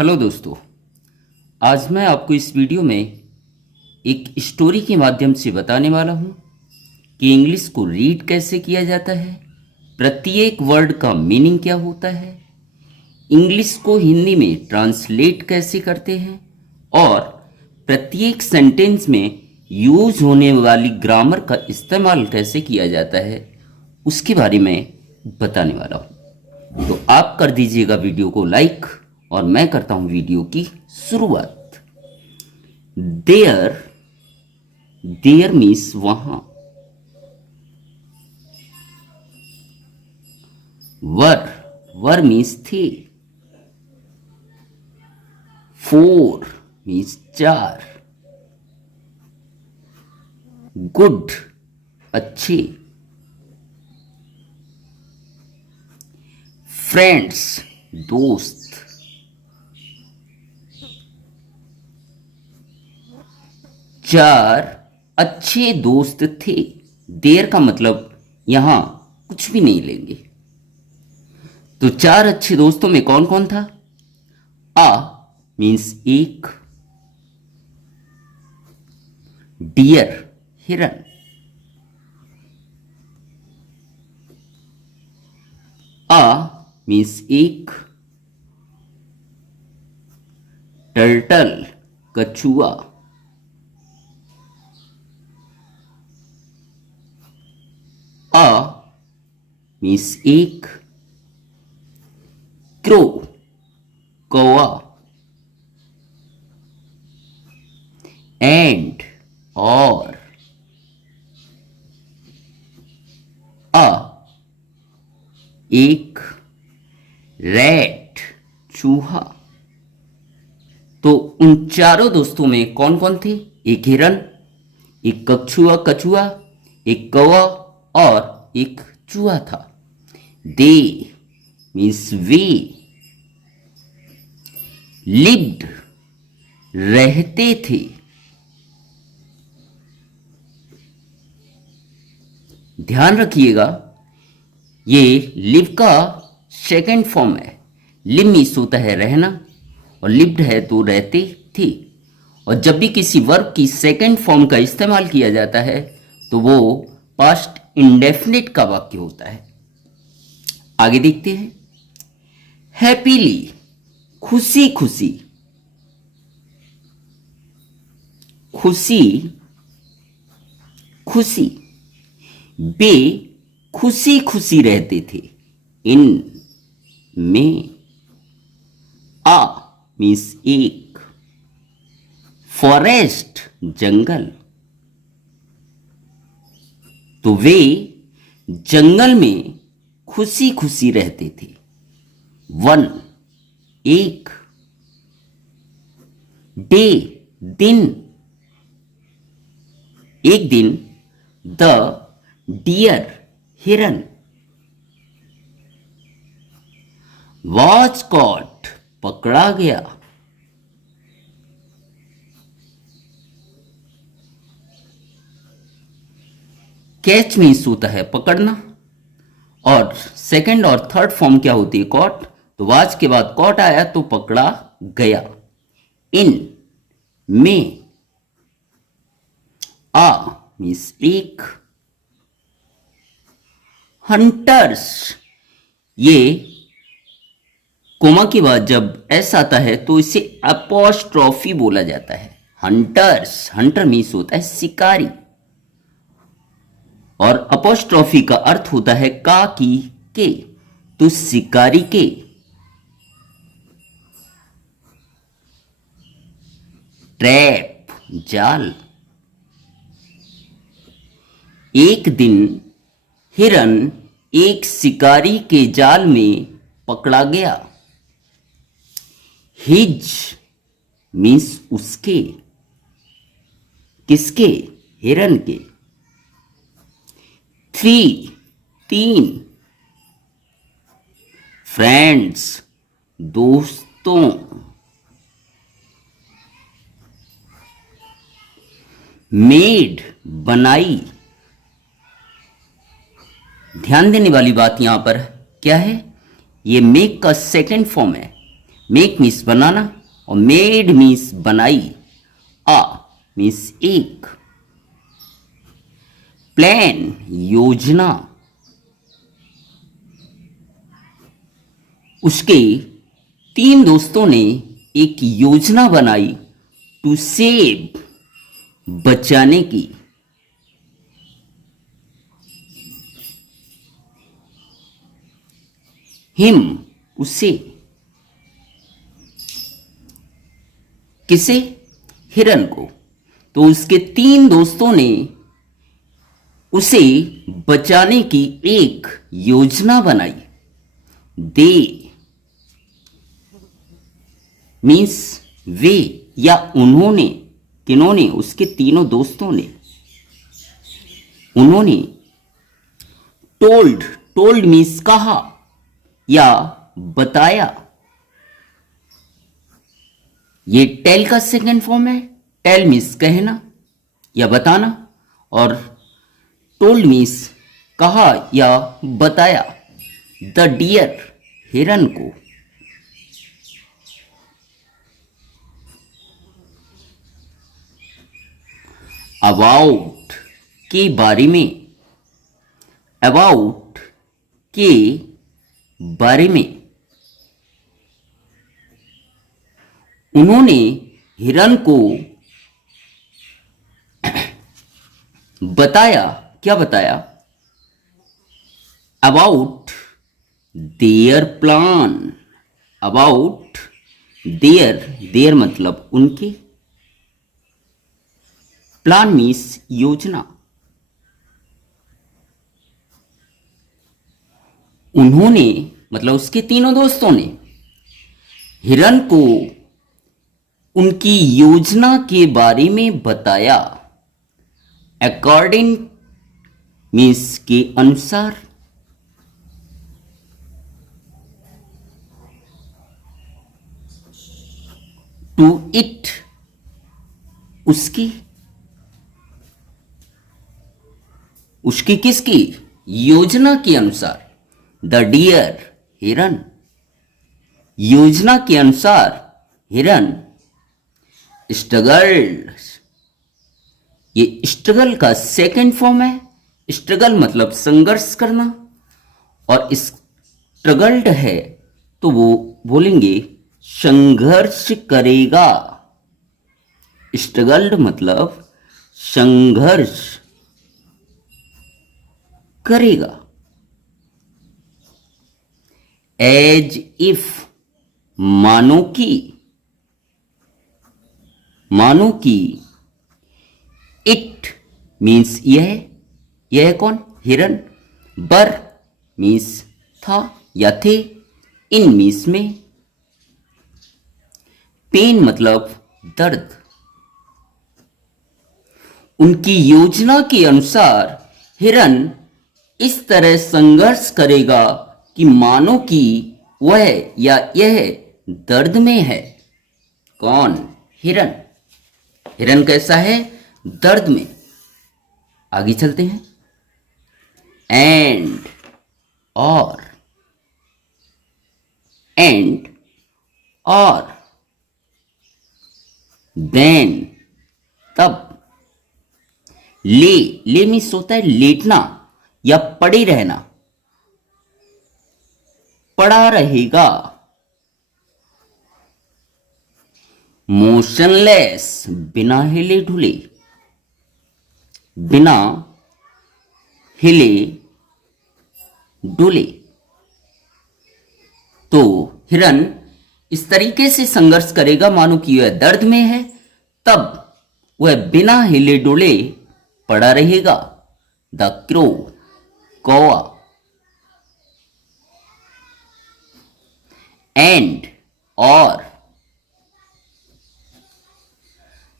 Hello दोस्तों। आज मैं आपको इस वीडियो में एक स्टोरी के माध्यम से बताने वाला हूँ कि इंग्लिश को रीड कैसे किया जाता है, प्रत्येक वर्ड का मीनिंग क्या होता है, इंग्लिश को हिंदी में ट्रांसलेट कैसे करते हैं और प्रत्येक सेंटेंस में यूज होने वाली ग्रामर का इस्तेमाल कैसे किया जाता है, उसके बारे में बताने वाला हूँ। तो आप कर दीजिएगा वीडियो को लाइक और मैं करता हूं वीडियो की शुरुआत। देयर, देयर मीन्स वहां। वर, वर मीन्स थे। फोर मीन्स चार। गुड, अच्छे। फ्रेंड्स, दोस्त। चार अच्छे दोस्त थे। देर का मतलब यहां कुछ भी नहीं लेंगे। तो चार अच्छे दोस्तों में कौन कौन था? आ मीन्स एक। डियर, हिरन। आ मीन्स एक। टर्टल, कछुआ। आ मीन्स एक। क्रो, कौवा। एंड, और। आ एक। रैट, चूहा। तो उन चारों दोस्तों में कौन कौन थे? एक हिरन, एक कछुआ कछुआ, एक कौवा और एक चूहा था। दे मीन्स वे। लिव्ड, रहते थे। ध्यान रखिएगा, ये लिव का सेकंड फॉर्म है। लिव मीन्स होता है रहना और लिव्ड है तो रहते थे। और जब भी किसी वर्ब की सेकंड फॉर्म का इस्तेमाल किया जाता है तो वो पास्ट इंडेफिनिट का वाक्य होता है। आगे देखते हैं। हैप्पीली, खुशी खुशी। खुशी खुशी। बे खुशी खुशी रहते थे। इन में। आ मीन्स एक। फॉरेस्ट, जंगल। तो वे जंगल में खुशी खुशी रहते थे। वन, एक। डे, दिन। एक दिन। द डियर, हिरन। वॉच कॉट, पकड़ा गया। कैच मीन्स होता है पकड़ना और सेकंड और थर्ड फॉर्म क्या होती है? कॉट। तो वॉच के बाद कॉट आया तो पकड़ा गया। इन में। आ मीन्स एक। हंटर्स, ये कोमा के बाद जब एस आता है तो इसे अपॉस्ट्रोफी बोला जाता है। हंटर्स, हंटर मीन्स होता है शिकारी और अपॉस्ट्रोफी का अर्थ होता है का की के। तो शिकारी के। ट्रैप, जाल। एक दिन हिरन एक शिकारी के जाल में पकड़ा गया। हिज मीन्स उसके। किसके? हिरन के। थ्री, तीन। फ्रेंड्स, दोस्तों। मेड, बनाई। ध्यान देने वाली बात यहां पर क्या है? ये मेक का सेकंड फॉर्म है। मेक मीन्स बनाना और मेड मीन्स बनाई, आ मीन्स एक, प्लान योजना, उसके तीन दोस्तों ने एक योजना बनाई टू सेव बचाने की। हिम उसे, किसे? हिरन को। तो उसके तीन दोस्तों ने उसे बचाने की एक योजना बनाई। दे मीन्स वे या उन्होंने, किन्होंने? उसके तीनों दोस्तों ने, उन्होंने। टोल्ड, टोल्ड मीन्स कहा या बताया, ये टेल का सेकेंड फॉर्म है। टेल मीन्स कहना या बताना और टोल्ड मीन्स कहा या बताया। द डियर हिरन को। अबाउट के बारे में, अबाउट के बारे में। उन्होंने हिरन को बताया, क्या बताया? About their plan, about their, their मतलब उनके, प्लान मीन्स योजना। उन्होंने मतलब उसके तीनों दोस्तों ने हिरन को उनकी योजना के बारे में बताया। अकॉर्डिंग मीन्स के अनुसार। टू इट उसकी, उसकी किसकी? योजना के अनुसार। द डियर हिरन, योजना के अनुसार हिरन। स्ट्रगल, ये स्ट्रगल का सेकंड फॉर्म है। स्ट्रगल मतलब संघर्ष करना और स्ट्रगल्ड है तो वो बोलेंगे संघर्ष करेगा। स्ट्रगल्ड मतलब संघर्ष करेगा। एज इफ मानो कि, मानो कि। इट मीन्स यह कौन? हिरन। बर मीन्स था या थे। इन मीन्स में। पेन मतलब दर्द। उनकी योजना के अनुसार हिरन इस तरह संघर्ष करेगा कि मानो कि वह या यह दर्द में है। कौन? हिरन। हिरन कैसा है? दर्द में। आगे चलते हैं। एंड और, एंड और, देन तब। ले मीन्स होता है लेटना या पड़े रहना, पड़ा रहेगा। मोशनलेस बिना हिले डुले, बिना हिले डुले। तो हिरन इस तरीके से संघर्ष करेगा मानो कि वह दर्द में है, तब वह बिना हिले डुले पड़ा रहेगा। द क्रो कौवा। एंड और,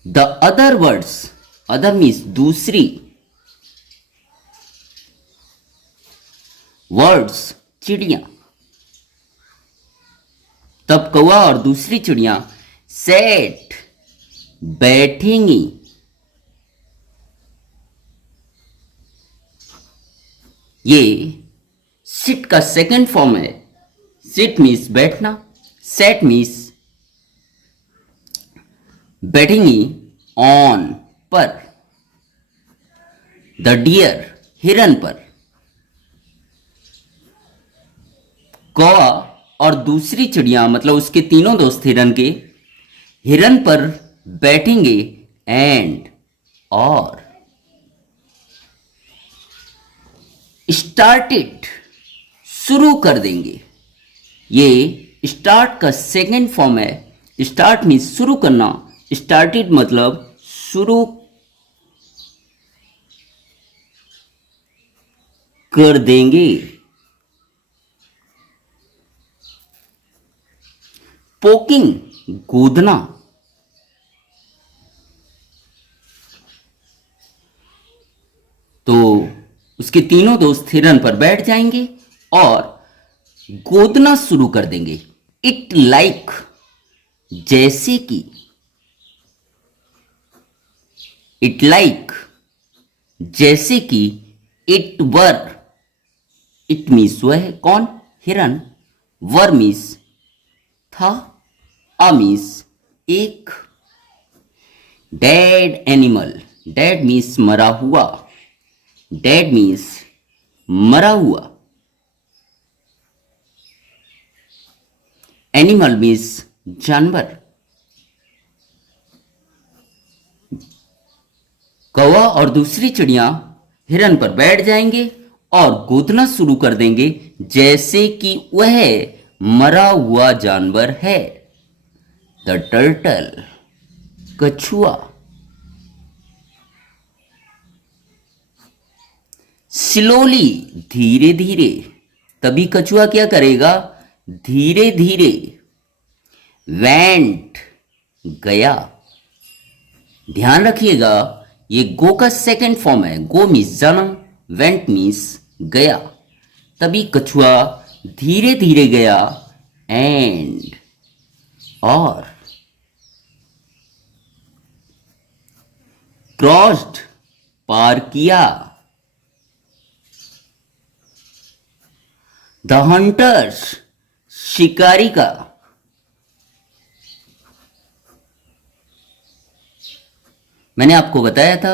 the other words, other means दूसरी, वर्ड्स चिड़िया। तब कौवा और दूसरी चिड़िया सेट बैठेंगी। ये सिट का सेकंड फॉर्म है। सिट मीन्स बैठना, सेट मीन्स बैठेंगे, ऑन पर, द डियर हिरन पर, कौवा और दूसरी चिड़िया मतलब उसके तीनों दोस्त हिरन के हिरन पर बैठेंगे, एंड और स्टार्टेड शुरू कर देंगे। ये स्टार्ट का सेकेंड फॉर्म है। स्टार्ट मीन्स शुरू करना, स्टार्टेड मतलब शुरू कर देंगे। पोकिंग गोदना, तो उसके तीनों दोस्त हिरन पर बैठ जाएंगे और गोदना शुरू कर देंगे। इट लाइक जैसे कि, इट लाइक जैसे कि, इट वर, इट मीन्स वह कौन, हिरन, वर मीन्स था, अ मीन्स एक, डेड एनिमल, डेड मीन्स मरा हुआ, डेड मीन्स मरा हुआ, एनिमल मीन्स जानवर। कौवा और दूसरी चिड़िया हिरन पर बैठ जाएंगे और गोदना शुरू कर देंगे जैसे कि वह मरा हुआ जानवर है। द टर्टल, कछुआ। स्लोली, धीरे धीरे, तभी कछुआ क्या करेगा, धीरे धीरे। वेंट, गया। ध्यान रखिएगा ये गो का सेकेंड फॉर्म है। गो मीन्स जाना, वेंट मीन्स गया, तभी कछुआ धीरे धीरे गया, एंड और क्रॉस्ड, पार किया। द हंटर्स, शिकारी का। मैंने आपको बताया था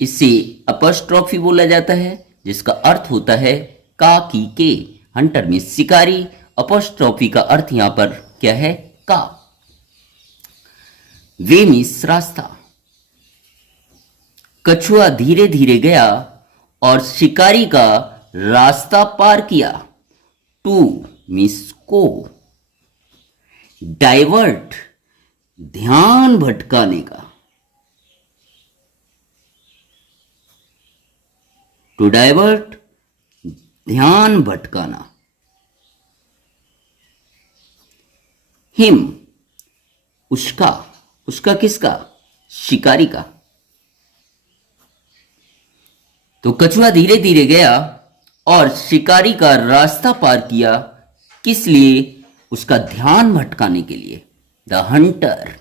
इसे अपॉस्ट्रोफी बोला जाता है, जिसका अर्थ होता है का की के। हंटर में शिकारी, अपॉस्ट्रोफी का अर्थ यहां पर क्या है, का। वे मीन्स रास्ता। कछुआ धीरे धीरे गया और शिकारी का रास्ता पार किया। टू मीन्स को। डाइवर्ट, ध्यान भटकाने का। टू डाइवर्ट, ध्यान भटकाना। हिम, उसका, उसका किसका, शिकारी का। तो कछुआ धीरे धीरे गया और शिकारी का रास्ता पार किया, किस लिए, उसका ध्यान भटकाने के लिए। द हंटर,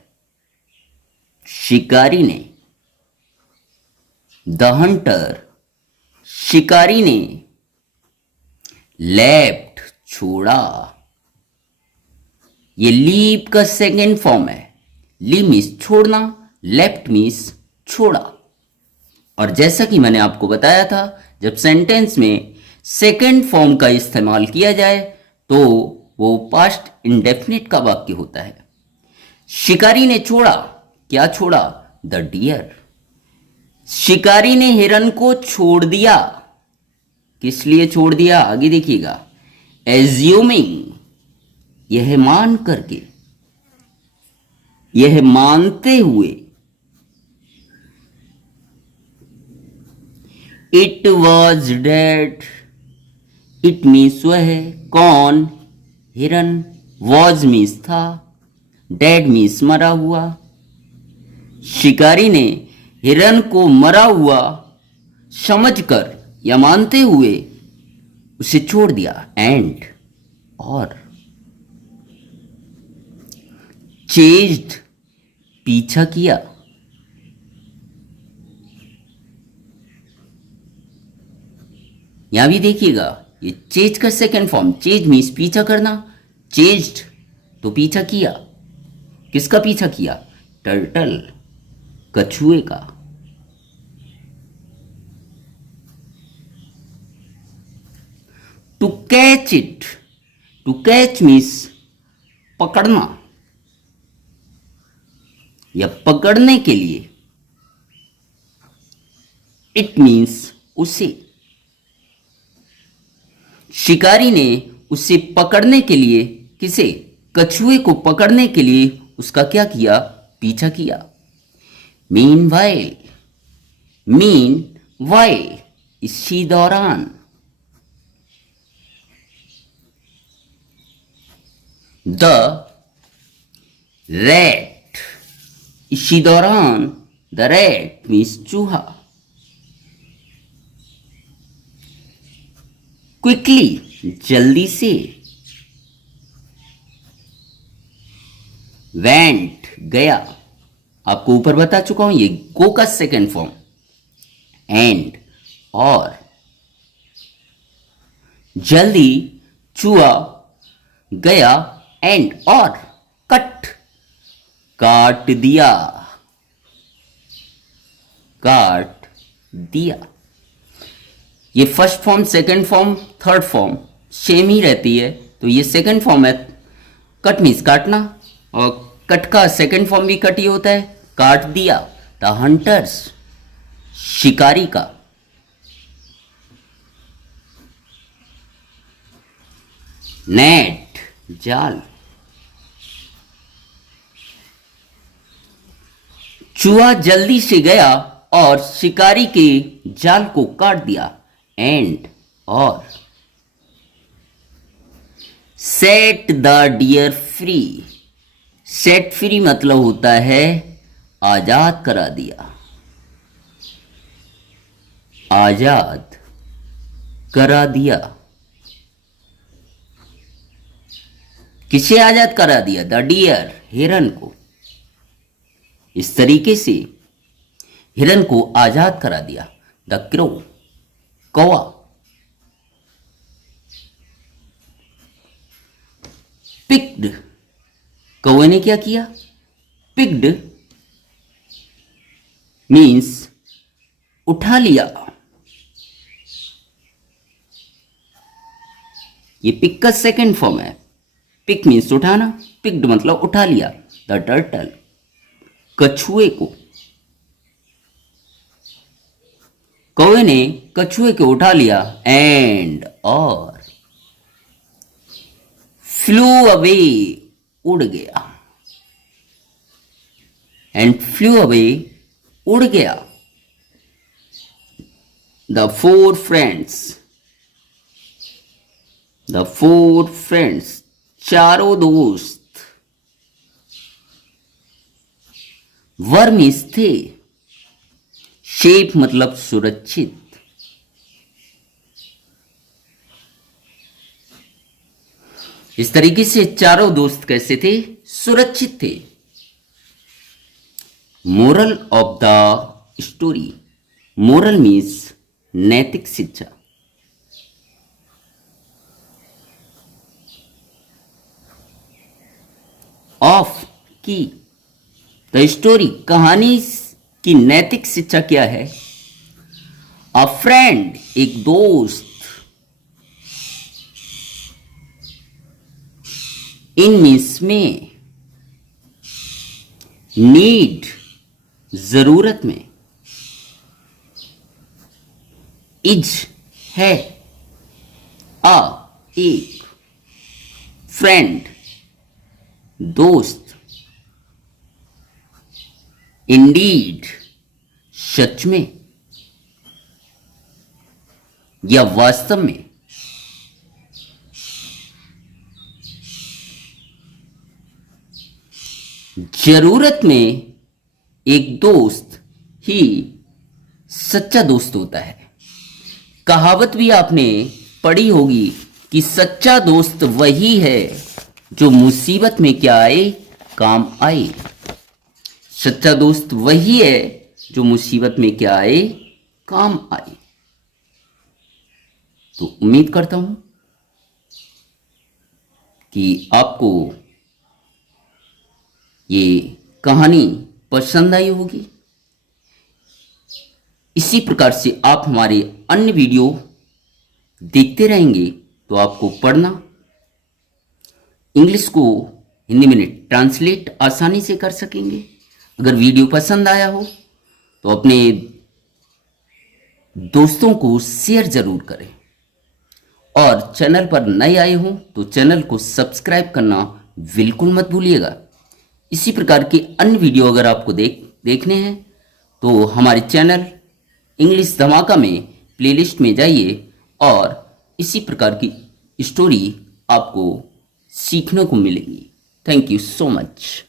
शिकारी ने। द हंटर, शिकारी ने। लेफ्ट, छोड़ा। ये लीप का सेकेंड फॉर्म है। लीप मीन्स छोड़ना, लेफ्ट मीन्स छोड़ा। और जैसा कि मैंने आपको बताया था, जब सेंटेंस में सेकेंड फॉर्म का इस्तेमाल किया जाए तो वो पास्ट इंडेफिनिट का वाक्य होता है। शिकारी ने छोड़ा, क्या छोड़ा, द डियर। शिकारी ने हिरन को छोड़ दिया, किस लिए छोड़ दिया, आगे देखिएगा। एज्यूमिंग, यह मान करके, यह मानते हुए। It was dead, it means वह, कौन, हिरन। वॉज मीन्स था, डेड मीन्स मरा हुआ। शिकारी ने हिरन को मरा हुआ समझकर या मानते हुए उसे छोड़ दिया। एंड और चेज्ड, पीछा किया। यहां भी देखिएगा ये चेज का सेकेंड फॉर्म। चेज मीन्स पीछा करना, चेज्ड तो पीछा किया। किसका पीछा किया? टर्टल, कछुए का। To catch it, to catch means पकड़ना या पकड़ने के लिए। इट मीन्स उसे। शिकारी ने उसे पकड़ने के लिए, किसे? कछुए को पकड़ने के लिए उसका क्या किया? पीछा किया। मीनवाइल, मीनवाइल इसी दौरान। द रैट, इसी दौरान। द रैट मीन्स चूहा। क्विकली, जल्दी से। वेंट, गया। आपको ऊपर बता चुका हूं, ये गो का सेकेंड फॉर्म। एंड, और। जल्दी, चूहा, गया, एंड, और। कट, काट दिया, काट दिया। ये first form, second form, third form same ही रहती है, तो ये सेकंड फॉर्म है। कट मीन्स काटना, और कट का सेकंड फॉर्म भी कट ही होता है, काट दिया। द हंटर्स, शिकारी का। नेट, जाल। चूहा जल्दी से गया और शिकारी के जाल को काट दिया। एंड, और। Set the deer free, set free मतलब होता है आजाद करा दिया, आजाद करा दिया। किसे आजाद करा दिया? द डियर, हिरन को। इस तरीके से हिरन को आजाद करा दिया। द क्रो, कौवा। पिक्ड, कौवे ने क्या किया? पिक्ड मीन्स उठा लिया। ये पिक का सेकंड फॉर्म है। पिक मीन्स उठाना, पिक्ड मतलब उठा लिया। द टर्टल, कछुए को। कौवे ने कछुए को उठा लिया। एंड, और। फ्लू अवे, उड़ गया। एंड फ्लू अवे, उड़ गया। The four friends, the four friends चारों दोस्त। वर मीन्स थे, सेफ मतलब सुरक्षित। इस तरीके से चारों दोस्त कैसे थे? सुरक्षित थे। Moral of the story, moral means नैतिक शिक्षा। ऑफ की, द स्टोरी कहानी की नैतिक शिक्षा क्या है? अ फ्रेंड, एक दोस्त। इन मीन्स में। नीड, जरूरत में। इज, है। अ, एक। फ्रेंड, दोस्त। इंडीड, सच में या वास्तव में। जरूरत में एक दोस्त ही सच्चा दोस्त होता है। कहावत भी आपने पढ़ी होगी कि सच्चा दोस्त वही है जो मुसीबत में क्या आए, काम आए। सच्चा दोस्त वही है जो मुसीबत में क्या आए, काम आए। तो उम्मीद करता हूं कि आपको ये कहानी पसंद आई होगी। इसी प्रकार से आप हमारे अन्य वीडियो देखते रहेंगे तो आपको पढ़ना, इंग्लिश को हिंदी में ट्रांसलेट आसानी से कर सकेंगे। अगर वीडियो पसंद आया हो तो अपने दोस्तों को शेयर जरूर करें, और चैनल पर नए आए हो तो चैनल को सब्सक्राइब करना बिल्कुल मत भूलिएगा। इसी प्रकार के अन्य वीडियो अगर आपको देखने हैं तो हमारे चैनल इंग्लिश धमाका में प्लेलिस्ट में जाइए और इसी प्रकार की स्टोरी आपको सीखने को मिलेगी। Thank you so much.